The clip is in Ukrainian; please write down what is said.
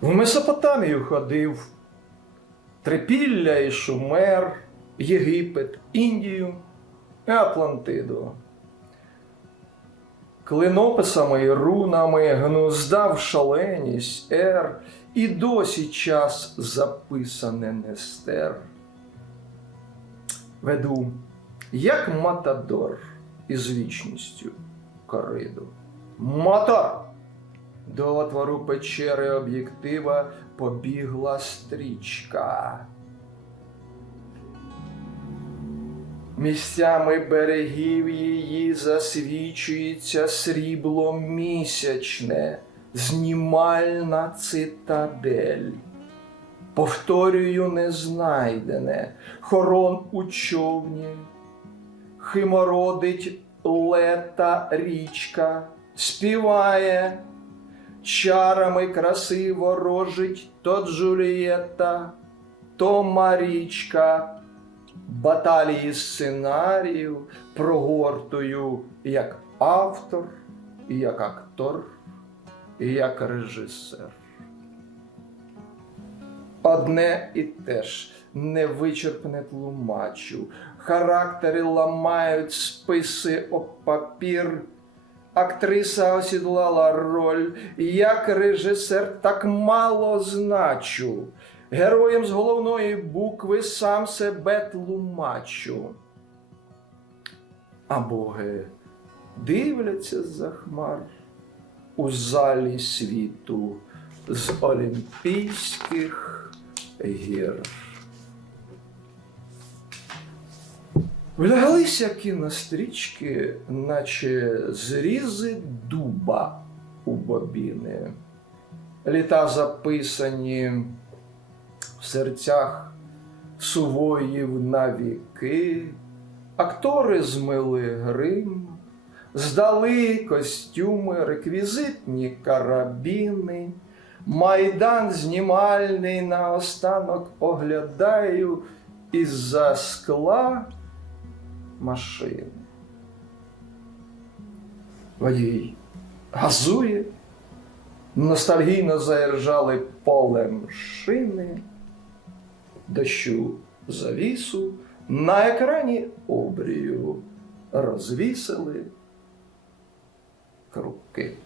В Месопотамію ходив, Трипілля і Шумер, Єгипет, Індію і Атлантиду. Клинописами і рунами гнуздав шаленість ер, і досі час записане не стер. Веду, як матадор із вічністю кориду. Мотор! До отвору печери об'єктива побігла стрічка. Місцями берегів її засвічується срібло місячне, знімальна цитадель. Повторюю, не знайдене, хорон у човні, химородить лета річка, співає, чарами краси ворожить то Джулієта, то Марічка баталії сценаріїв прогортую як автор, і як актор, і як режисер. Одне і те ж невичерпне тлумачу, характери ламають списи об папір. Актриса осідлала роль, як режисер так мало значу. Героєм з головної букви сам себе тлумачу. А боги дивляться за хмар у залі світу з Олімпійських гір. Вляглися кінострічки, наче зрізи дуба у бобіни. Літа записані в серцях сувоїв на віки, актори змили грим, здали костюми, реквізитні карабіни, майдан знімальний наостанок оглядаю із-за скла машини. Водій газує, ностальгійно заіржали полем шини, дощу завісу, на екрані обрію розвісили круки.